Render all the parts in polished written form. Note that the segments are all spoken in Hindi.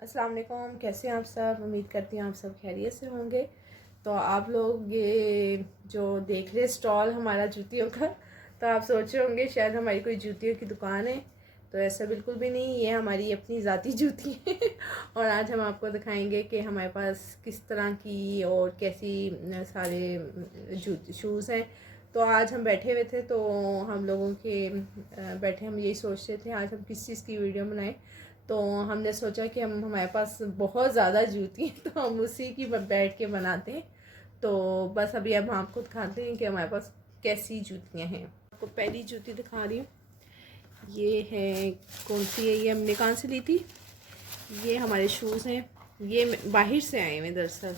अस्सलाम वालेकुम, कैसे हैं आप सब। उम्मीद करती हूँ आप सब खैरियत से होंगे। तो आप लोग ये जो देख रहे स्टॉल हमारा जूतियों का, तो आप सोच रहे होंगे शायद हमारी कोई जूतियों की दुकान है। तो ऐसा बिल्कुल भी नहीं, ये हमारी अपनी ज़ाती जूती है। और आज हम आपको दिखाएंगे कि हमारे पास किस तरह की और कैसी सारे शूज़ हैं। तो आज हम बैठे हुए थे, तो हम लोगों के बैठे हम यही सोच रहे थे आज हम किस चीज़ की वीडियो बनाएं। तो हमने सोचा कि हमारे पास बहुत ज़्यादा जूती हैं, तो हम उसी की बैठ के बनाते हैं। तो बस अभी अब हम आपको दिखाते हैं कि हमारे पास कैसी जूतियाँ हैं। आपको पहली जूती दिखा रही हूँ। ये है, कौन सी है, ये हमने कहाँ से ली थी। ये हमारे शूज़ हैं, ये बाहर से आए हुए दरअसल।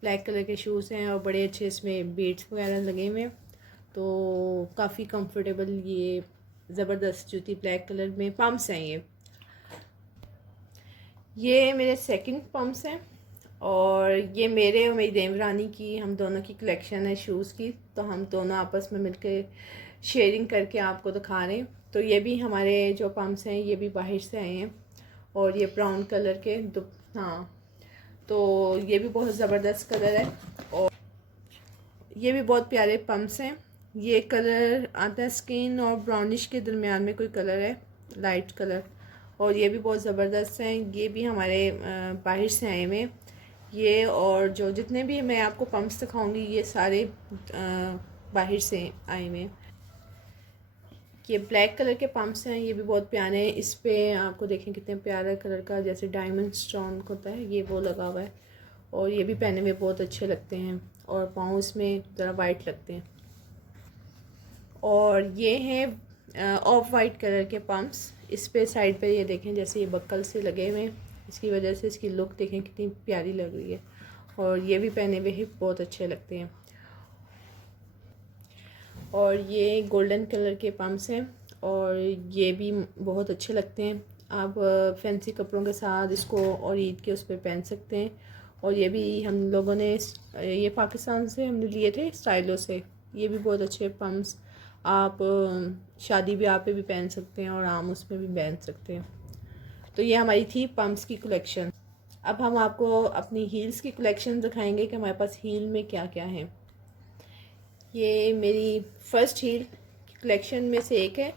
ब्लैक कलर के शूज़ हैं और बड़े अच्छे इसमें बीड्स वगैरह लगे हुए हैं। तो काफ़ी कंफर्टेबल, ये ज़बरदस्त जूती, ब्लैक कलर में पम्प्स हैं। ये मेरे सेकंड पम्प्स हैं और ये मेरे और मेरी देवरानी की, हम दोनों की कलेक्शन है शूज़ की। तो हम दोनों आपस में मिलकर शेयरिंग करके आपको दिखा रहे हैं। तो ये भी हमारे जो पम्प्स हैं ये भी बाहर से आए हैं और ये ब्राउन कलर के हाँ, तो ये भी बहुत ज़बरदस्त कलर है और ये भी बहुत प्यारे पम्प्स हैं। ये कलर आता है स्किन और ब्राउनिश के दरमियान में कोई कलर है, लाइट कलर। और ये भी बहुत ज़बरदस्त हैं, ये भी हमारे बाहर से आए हुए हैं ये। और जो जितने भी मैं आपको पम्प्स दिखाऊंगी ये सारे बाहर से आए हुए हैं। ये ब्लैक कलर के पम्प्स हैं, ये भी बहुत प्यारे हैं। इस पे आपको देखें कितने प्यारा कलर का जैसे डायमंड स्टोन होता है, ये वो लगा हुआ है। और ये भी पहने में बहुत अच्छे लगते हैं और पाँव इसमें ज़रा वाइट लगते हैं। और ये हैं ऑफ वाइट कलर के पम्प्स। इस पे साइड पे ये देखें जैसे ये बक्कल से लगे हुए हैं, इसकी वजह से इसकी लुक देखें कितनी प्यारी लग रही है। और ये भी पहने हुए ही बहुत अच्छे लगते हैं। और ये गोल्डन कलर के पम्प्स हैं और ये भी बहुत अच्छे लगते हैं। आप फैंसी कपड़ों के साथ इसको और ईद के उस पर पहन सकते हैं। और ये भी हम लोगों ने ये पाकिस्तान से हमने लिए थे स्टाइलो से। ये भी बहुत अच्छे पम्प्स, आप शादी ब्याह पे भी पहन सकते हैं और आम उसमें भी पहन सकते हैं। तो ये हमारी थी पम्प्स की कलेक्शन। अब हम आपको अपनी हील्स की कलेक्शन दिखाएंगे कि हमारे पास हील में क्या क्या है। ये मेरी फ़र्स्ट हील कलेक्शन में से एक है।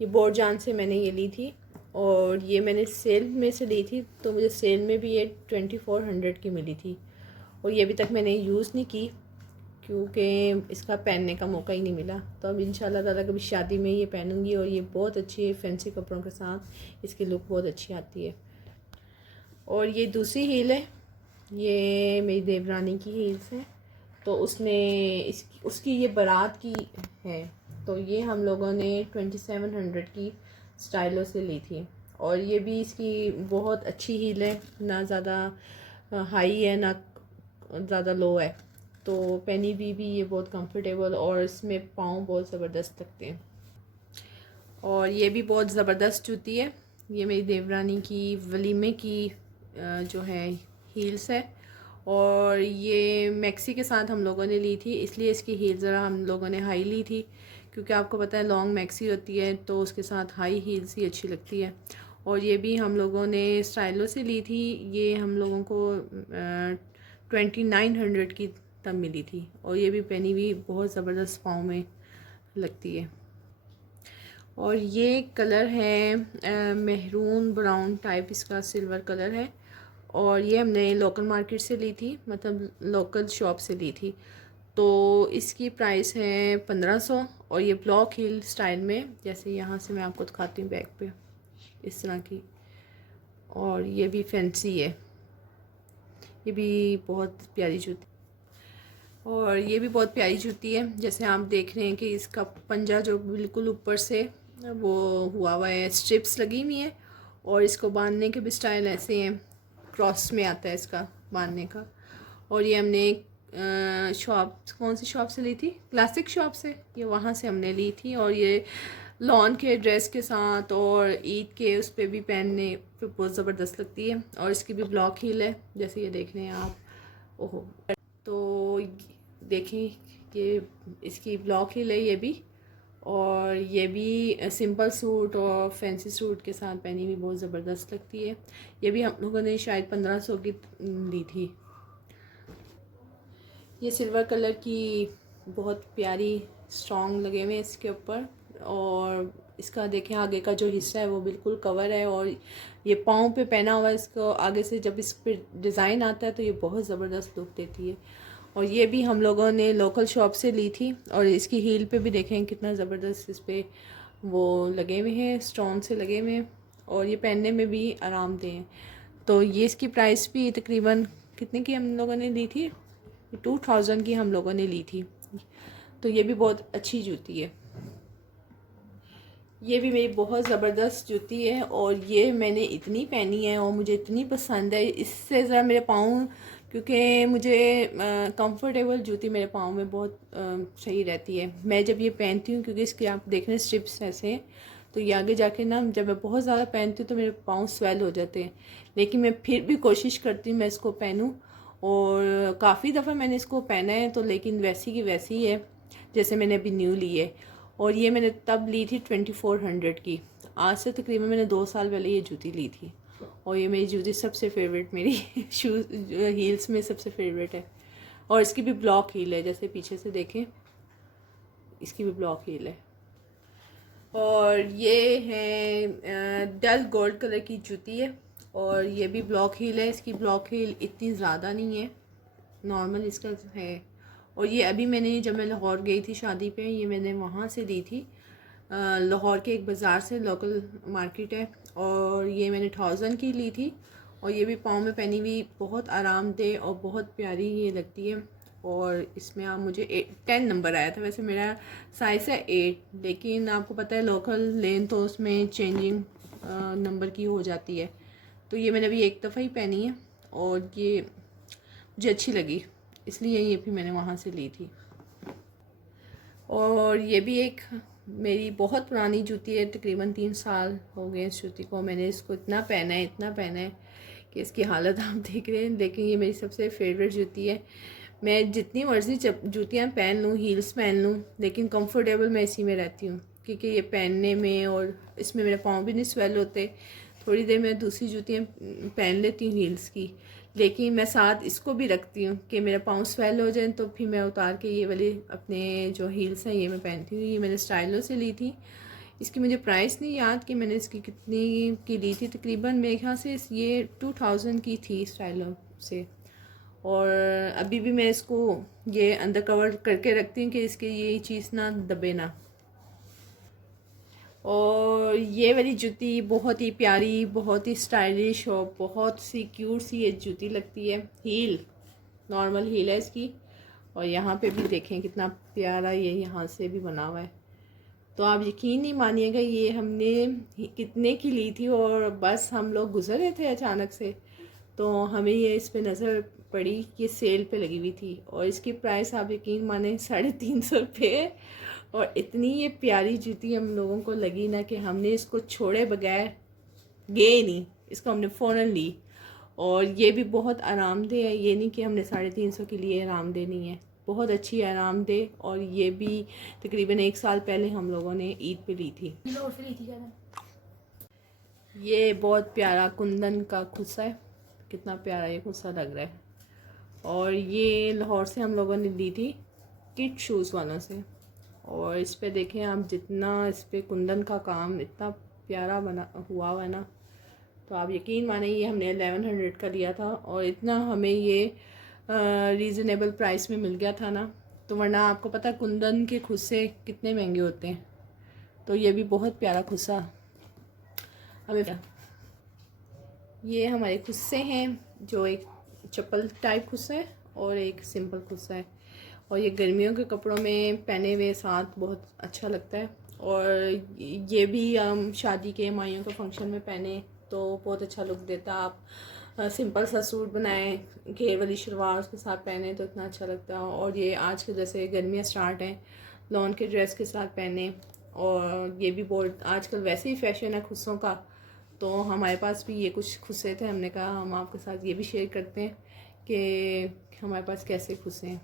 ये बोरजान से मैंने ये ली थी और ये मैंने सेल में से ली थी, तो मुझे सेल में भी ये 2400 की मिली थी। और ये अभी तक मैंने यूज़ नहीं की क्योंकि इसका पहनने का मौका ही नहीं मिला। तो अब इंशाल्लाह ताला कभी शादी में ये पहनूंगी और ये बहुत अच्छी है, फैंसी कपड़ों के साथ इसकी लुक बहुत अच्छी आती है। और ये दूसरी हील है, ये मेरी देवरानी की हील्स हैं। तो उसने उसकी ये बारात की है। तो ये हम लोगों ने 2700 की स्टाइलो से ली थी। और ये भी इसकी बहुत अच्छी हील है, ना ज़्यादा हाई है ना ज़्यादा लो है। तो पहनी भी ये बहुत कंफर्टेबल और इसमें पाँव बहुत ज़बरदस्त लगते हैं। और ये भी बहुत ज़बरदस्त जूती है, ये मेरी देवरानी की वलीमे की जो है हील्स है। और ये मैक्सी के साथ हम लोगों ने ली थी, इसलिए इसकी हील ज़रा हम लोगों ने हाई ली थी क्योंकि आपको पता है लॉन्ग मैक्सी होती है तो उसके साथ हाई हील्स ही अच्छी लगती है। और ये भी हम लोगों ने स्टाइलो से ली थी, ये हम लोगों को 2900 की तब मिली थी। और ये भी पहनी हुई बहुत ज़बरदस्त पाँव में लगती है। और ये कलर है मेहरून ब्राउन टाइप, इसका सिल्वर कलर है। और ये हमने लोकल मार्केट से ली थी, मतलब लोकल शॉप से ली थी। तो इसकी प्राइस है 1500। और ये ब्लॉक हिल स्टाइल में, जैसे यहाँ से मैं आपको दिखाती हूँ बैक पे इस तरह की। और ये भी फैंसी है, ये भी बहुत प्यारी जूती। और ये भी बहुत प्यारी जूती है, जैसे आप देख रहे हैं कि इसका पंजा जो बिल्कुल ऊपर से वो हुआ है, स्ट्रिप्स लगी हुई हैं। और इसको बांधने के भी स्टाइल ऐसे हैं, क्रॉस में आता है इसका बांधने का। और ये हमने शॉप, कौन सी शॉप से ली थी, क्लासिक शॉप से, ये वहाँ से हमने ली थी। और ये लॉन के ड्रेस के साथ और ईद के उस पर भी पहनने पे बहुत ज़बरदस्त लगती है। और इसकी भी ब्लॉक हील है, जैसे ये देख रहे हैं आप। ओहो, तो देखें ये इसकी ब्लॉक हील है ये भी। और ये भी सिंपल सूट और फैंसी सूट के साथ पहनी भी बहुत ज़बरदस्त लगती है। ये भी हम लोगों ने शायद 1500 की ली थी। ये सिल्वर कलर की बहुत प्यारी स्टोन लगे हुए हैं इसके ऊपर, और इसका देखें आगे का जो हिस्सा है वो बिल्कुल कवर है, और ये पाँव पे पहना हुआ है। इसको आगे से जब इस पे डिज़ाइन आता है तो ये बहुत ज़बरदस्त लुक देती है। और ये भी हम लोगों ने लोकल शॉप से ली थी, और इसकी हील पे भी देखें कितना ज़बरदस्त इस पर वो लगे हुए हैं, स्टोन से लगे हुए हैं, और ये पहनने में भी आरामदेह हैं। तो ये इसकी प्राइस भी तकरीबन कितने की हम लोगों ने ली थी, 2000 की हम लोगों ने ली थी। तो ये भी बहुत अच्छी जूती है। ये भी मेरी बहुत ज़बरदस्त जूती है, और ये मैंने इतनी पहनी है और मुझे इतनी पसंद है। इससे ज़रा मेरे पाँव, क्योंकि मुझे कंफर्टेबल जूती मेरे पाँव में बहुत सही रहती है। मैं जब ये पहनती हूँ, क्योंकि इसके आप देख रहे हैं स्ट्रिप्स ऐसे हैं, तो ये आगे जाके ना जब मैं बहुत ज़्यादा पहनती हूँ तो मेरे पाँव स्वेल हो जाते हैं। लेकिन मैं फिर भी कोशिश करती हूँ मैं इसको पहनूँ, और काफ़ी दफ़ा मैंने इसको पहना है, तो लेकिन वैसी की वैसी ही है जैसे मैंने अभी न्यू ली है। और ये मैंने तब ली थी 2400 की। आज से तकरीबन मैंने 2 साल पहले ये जूती ली थी, और ये मेरी जूती सबसे फेवरेट, मेरी शूज़ हील्स में सबसे फेवरेट है। और इसकी भी ब्लॉक हील है, जैसे पीछे से देखें इसकी भी ब्लॉक हील है। और ये है डल गोल्ड कलर की जूती है, और ये भी ब्लॉक हील है। इसकी ब्लॉक हील इतनी ज़्यादा नहीं है, नॉर्मल इसका है। और ये अभी मैंने, जब मैं लाहौर गई थी शादी पे, ये मैंने वहाँ से ली थी, लाहौर के एक बाज़ार से, लोकल मार्केट है, और ये मैंने 1000 की ली थी। और ये भी पाँव में पहनी हुई बहुत आरामदेह और बहुत प्यारी ये लगती है। और इसमें आप मुझे 10 नंबर आया था, वैसे मेरा साइज़ है 8, लेकिन आपको पता है लोकल लेन तो उसमें चेंजिंग नंबर की हो जाती है। तो ये मैंने अभी एक दफ़ा ही पहनी है, और ये मुझे अच्छी लगी, इसलिए ये भी मैंने वहाँ से ली थी। और ये भी एक मेरी बहुत पुरानी जूती है, तकरीबन 3 साल हो गए इस जूती को। मैंने इसको इतना पहना है, इतना पहना है कि इसकी हालत आप देख रहे हैं। लेकिन ये मेरी सबसे फेवरेट जूती है। मैं जितनी मर्ज़ी जूतियाँ पहन लूँ, हील्स पहन लूँ, लेकिन कंफर्टेबल मैं इसी में रहती हूँ, क्योंकि ये पहनने में और इसमें मेरे पाँव भी नहीं स्वेल होते। थोड़ी देर मैं दूसरी जूतियाँ पहन लेती हूँ हील्स की, लेकिन मैं साथ इसको भी रखती हूँ कि मेरा पाँव स्वेल हो जाए, तो फिर मैं उतार के ये वाली अपने जो हील्स हैं ये मैं पहनती हूँ। ये मैंने स्टाइलो से ली थी। इसकी मुझे प्राइस नहीं याद कि मैंने इसकी कितनी की ली थी, तकरीबन मेरे ख्याल से ये 2000 की थी स्टाइलो से। और अभी भी मैं इसको ये अंदर कवर करके रखती हूँ कि इसकी ये चीज़ ना दबे ना। और ये वाली जूती बहुत ही प्यारी, बहुत ही स्टाइलिश और बहुत सी क्यूट सी ये जूती लगती है। हील नॉर्मल हील है इसकी, और यहाँ पे भी देखें कितना प्यारा ये यहाँ से भी बना हुआ है। तो आप यकीन नहीं मानिएगा, ये हमने कितने की ली थी, और बस हम लोग गुजर रहे थे अचानक से, तो हमें ये इस पे नज़र पड़ी कि सेल पे लगी हुई थी, और इसकी प्राइस आप यकीन माने 350 रुपये। और इतनी ये प्यारी जूती हम लोगों को लगी ना कि हमने इसको छोड़े बगैर गए नहीं, इसको हमने फ़ौरन ली। और ये भी बहुत आरामदेह है, ये नहीं कि हमने 350 के लिए आरामदेह नहीं है, बहुत अच्छी आरामदेह। और ये भी तकरीबन 1 साल पहले हम लोगों ने ईद पे ली थी। ये बहुत प्यारा कुंदन का खुस्सा है, कितना प्यारा ये खुस्सा लग रहा है। और ये लाहौर से हम लोगों ने ली थी किड शूज़ वालों से। और इस पे देखें आप, जितना इस पे कुंदन का काम इतना प्यारा बना हुआ है ना, तो आप यकीन माने ये हमने 1100 का लिया था, और इतना हमें ये रीज़नेबल प्राइस में मिल गया था ना। तो वरना आपको पता कुंदन के खुस्से कितने महंगे होते हैं। तो ये भी बहुत प्यारा खुस्सा हमें। ये हमारे खुस्से हैं, जो एक चप्पल टाइप खुस्सा है और एक सिंपल खुस्सा है। और ये गर्मियों के कपड़ों में पहने हुए साथ बहुत अच्छा लगता है। और ये भी हम शादी के माइयों के फंक्शन में पहने तो बहुत अच्छा लुक देता। आप सिंपल सा सूट बनाएं, घेर वाली शलवार उसके साथ पहने तो इतना अच्छा लगता है। और ये आज के जैसे गर्मियाँ स्टार्ट हैं, लॉन के ड्रेस के साथ पहने। और ये भी बहुत आजकल वैसे ही फैशन है खुस्सों का, तो हमारे पास भी ये कुछ खुस्से थे, हमने कहा हम आपके साथ ये भी शेयर करते हैं कि हमारे पास कैसे खुस्से हैं।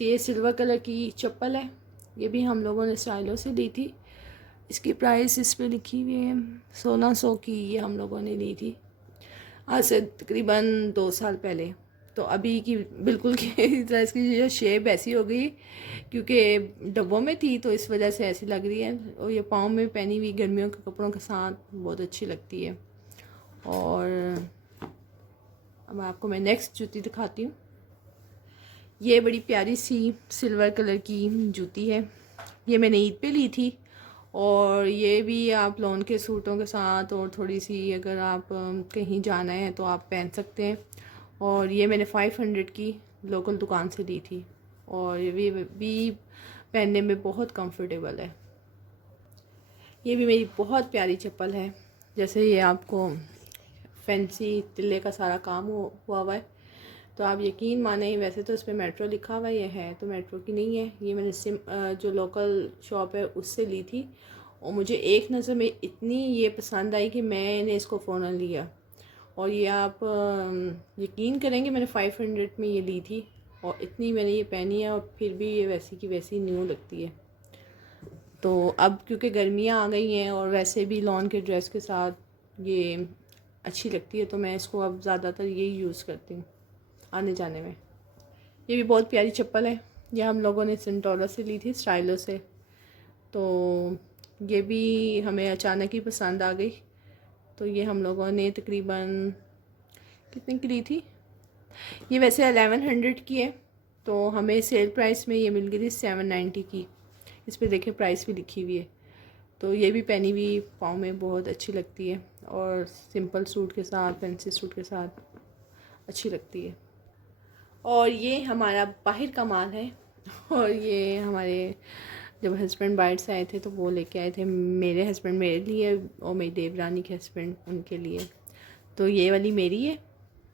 ये सिल्वर कलर की चप्पल है, ये भी हम लोगों ने स्टाइलो से ली थी। इसकी प्राइस इस पे लिखी हुई है 1600 की। ये हम लोगों ने ली थी आज से तकरीबन 2 साल पहले। तो अभी की बिल्कुल की ड्रेस की जो शेप ऐसी हो गई क्योंकि डब्बों में थी तो इस वजह से ऐसी लग रही है। और ये पाँव में पहनी हुई गर्मियों के कपड़ों के साथ बहुत अच्छी लगती है। और अब आपको मैं नेक्स्ट जूती दिखाती हूँ। ये बड़ी प्यारी सी सिल्वर कलर की जूती है। ये मैंने ईद पे ली थी और ये भी आप लॉन के सूटों के साथ और थोड़ी सी अगर आप कहीं जाना है तो आप पहन सकते हैं। और ये मैंने 500 की लोकल दुकान से ली थी और ये भी पहनने में बहुत कंफर्टेबल है। ये भी मेरी बहुत प्यारी चप्पल है। जैसे ये आपको फैंसी तिल्ले का सारा काम हुआ है तो आप यकीन माने, वैसे तो इस पर मेट्रो लिखा हुआ ये है तो मेट्रो की नहीं है। ये मैंने जो लोकल शॉप है उससे ली थी और मुझे एक नज़र में इतनी ये पसंद आई कि मैंने इसको फ़ौरन लिया। और ये आप यकीन करेंगे मैंने 500 में ये ली थी और इतनी मैंने ये पहनी है और फिर भी ये वैसी की वैसी न्यू लगती है। तो अब क्योंकि गर्मियाँ आ गई हैं और वैसे भी लॉन के ड्रेस के साथ ये अच्छी लगती है तो मैं इसको अब ज़्यादातर यही यूज़ करती हूँ आने जाने में। ये भी बहुत प्यारी चप्पल है। ये हम लोगों ने सेंटोरा से ली थी, स्टाइलो से। तो ये भी हमें अचानक ही पसंद आ गई तो ये हम लोगों ने तकरीबन कितने की ली थी, ये वैसे 1100 की है तो हमें सेल प्राइस में ये मिल गई थी 790 की। इस पर देखिए प्राइस भी लिखी हुई है। तो ये भी पहनी हुई पाँव में बहुत अच्छी लगती है और सिंपल सूट के साथ, फैंसी सूट के साथ अच्छी लगती है। और ये हमारा बाहर का माल है और ये हमारे जब हस्बैंड बाहर से आए थे तो वो लेके आए थे, मेरे हस्बैंड मेरे लिए और मेरी देवरानी के हस्बैंड उनके लिए। तो ये वाली मेरी है,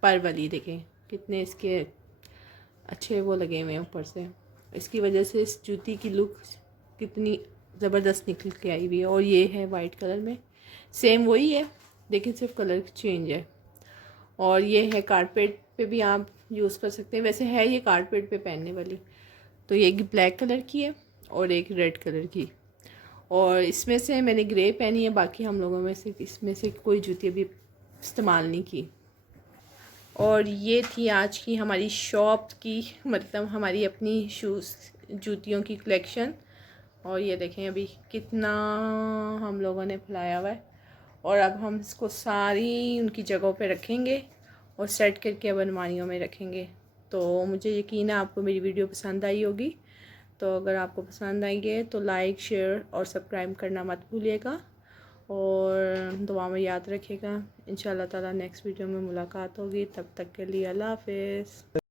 पर वाली देखें कितने इसके अच्छे वो लगे हुए हैं ऊपर से। इसकी वजह से इस जूती की लुक कितनी ज़बरदस्त निकल के आई हुई है। और ये है वाइट कलर में, सेम वही है लेकिन सिर्फ कलर चेंज है। और ये है कारपेट पे भी आप यूज़ कर सकते हैं, वैसे है ये कारपेट पे पहनने वाली। तो ये एक ब्लैक कलर की है और एक रेड कलर की। और इसमें से मैंने ग्रे पहनी है, बाकी हम लोगों में से इसमें से कोई जूती अभी इस्तेमाल नहीं की। और ये थी आज की हमारी शॉप की, मतलब हमारी अपनी शूज़ जूतियों की कलेक्शन। और ये देखें अभी कितना हम लोगों ने फैलाया हुआ है और अब हम इसको सारी उनकी जगहों पे रखेंगे और सेट करके अब अलमारियों में रखेंगे। तो मुझे यकीन है आपको मेरी वीडियो पसंद आई होगी। तो अगर आपको पसंद आई है तो लाइक, शेयर और सब्सक्राइब करना मत भूलिएगा और दुआ में याद रखिएगा। इंशाल्लाह ताला नेक्स्ट वीडियो में मुलाकात होगी। तब तक के लिए अल्लाह हाफ़िज़।